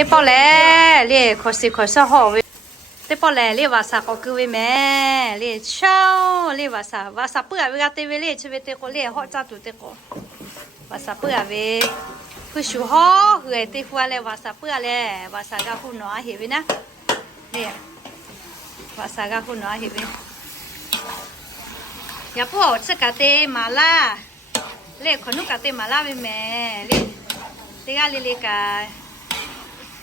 ตปอแลเรียขอสิขอสหอเตปอแลเรียว่าสาก็คือเวแม่เรียเช่าเรียว่าสาว่าสาเปื่อเวลาเตเวเรียชเวเตโกเรียหอจัาตุเตโกว่าสาเปื่อเวคือชูหอเหือยเตฟัวเลยว่าสาเปื่อเลยว่าสากาคุณน้อเห็นไหมนะเรียว่าสากาคุณน้อเห็นไหมอย่าพูดสกาเตมาล่าเรียขนุกาเตมาล่าเวแม่เรียเตกาลิลิกา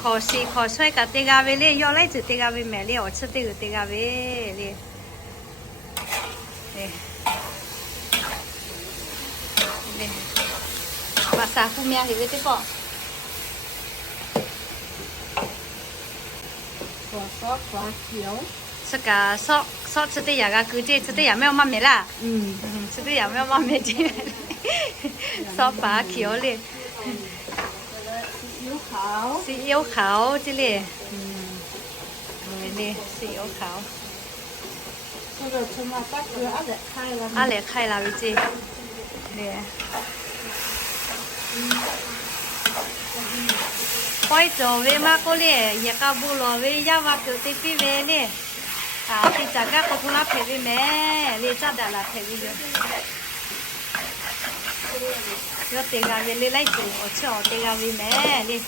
ขอสีขอช่วยกับตีกาเวเลยย่อไล่จืดตีกาเวแม่เลยอ๋อชื่อตีอือตีกาเวเลยเลยเลยภาษาคุณแม่เห็นไหมที่บอกหัวซอสหัวเขียวสกาซอกซอกชื่อตีอยากาคือเจชื่อตีอยากไม่เอามาเมล่ะอืมอืมชื่อตีอยากไม่เอามาเมจีซอกฟ้าเขียวเลยซีอิ๊ว ขาวสีเอียวขาวจีเลยอืมเลยเลยสีเอียวขาวก็เลยชมาตักเกลืออะไรไข่ละอะไรใครลาวิจีเนี่ยปล่อยจอเวมาก็เลยอยากบูรอเวยาวาเกิดติปีเวเลยอ่าที่จากก็คนทุลาเพวิแม่เลยจัดดาลาเพวิอยู่ยอด เราเตะกาวีเลยไล่ตัวโอ้เชอเตะกาวีแม่นี่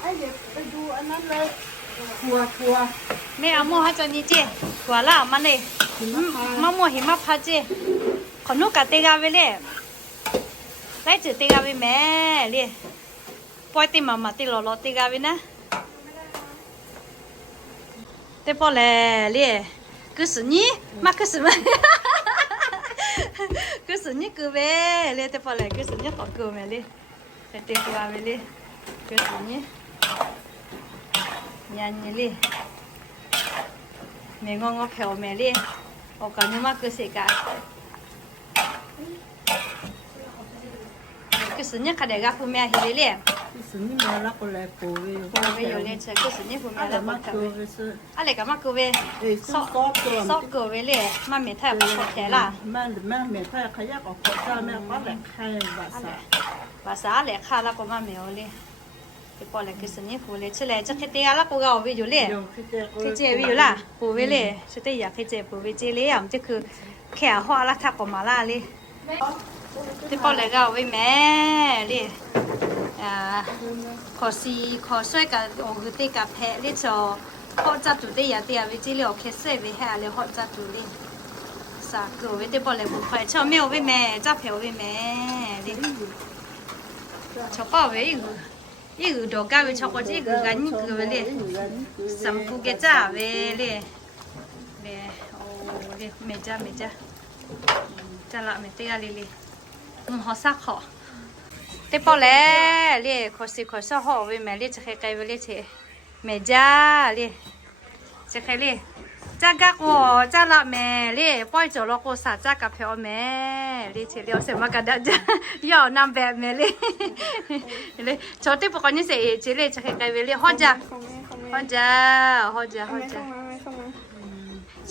ไอเด็กไปดูอันนั้นเลยทัวทัวแม่เอาโม่ให้จอนี้เจ๊ตัวละมันเลยมะม่วงหิมะพาเจ้ขอนุกับเตะกาวีเลยไล่จืดเตะกาวีแม่นี่ปล่อยติมามาติหล่อหล่อเตะกาวีนะเตะปอเลนี่คือสุนี้มาคือสุมา เวลี่กุสนี่ยันนี่ลี่เมงงอเผาเมลี่โอกานี่มากุสิกากุสนี่ขัดเดก าฟูเมียฮิลิลี่ ที่สุดนี่มาแล้วก็เลยปูวิว 我们有列车，可是你后面 อะไร 来 มา 帮 เก 他 ลือ 们。 ไปซื้อ 啊，那个嘛各位， เอ้ยซอสซอสตัว 少各位嘞，嘛没太不好开啦。 แม่แม่แม่ถ้าขยักออกขอจ้าแม่ก็แหลกไข่บาษา 把啥来看那个嘛没有嘞。一包来可是你付嘞，出来这开店啊，那个个位就嘞， เดี๋ยวพี่เจ๊ก็ 开这位有啦，不位嘞，是对呀，开这不位这嘞呀，这个开花了他干嘛啦嘞？这包来个位咩嘞？啊，可是可水个我个对个拍嘞就。好扎住的呀，对呀，为这了开水为下了好扎住嘞。啥个为的包来不快，炒面为咩？炸票为咩？的，炒包 为一个，一个多干为炒过这个干一个为嘞，三铺给炸为嘞，嘞，哦嘞，没炸没炸，炸了没对呀嘞嘞，嗯，好啥好。ได้ปอแล้วเรียขอสิขอสอหอไว้แม่เรียจะใครไกลไว้เรียเชแม่จ้าเรียจะใครเรียจ้ากักวอจ้าละแม่เรียป้อยจอลโกสาจ้ากับเพอแม่เรียเชเรียวเสมากันดาจ้าย่อนำแบบแม่เรียเรียชอบที่ปกติเสียเจเรียจะใครไกลไว้เรียฮอจ้าฮอจ้าฮอจ้าฮอจ้า เฉลี่ยชอบปฏิแค่ก็แค่ไกลเวเลยโอ้แม่จ้าแม่เลยสาเพเวแม่เลี้ยงว่าว่าเกิด จอเวมาก็ปล่อยจอก็เลยตีจ้างกาก็เลยสาระเพลแม่เลยแม่ครัวจอเวเลยโอเคอ๋อบุจ้าเฉลี่ยเลยมีเหลือหัวเวเจ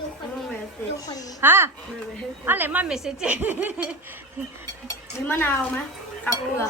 ดูคนนี้ดูคนนี้ฮะอะไรมาเมสเซจมีมะนาวไหมกับเกลือ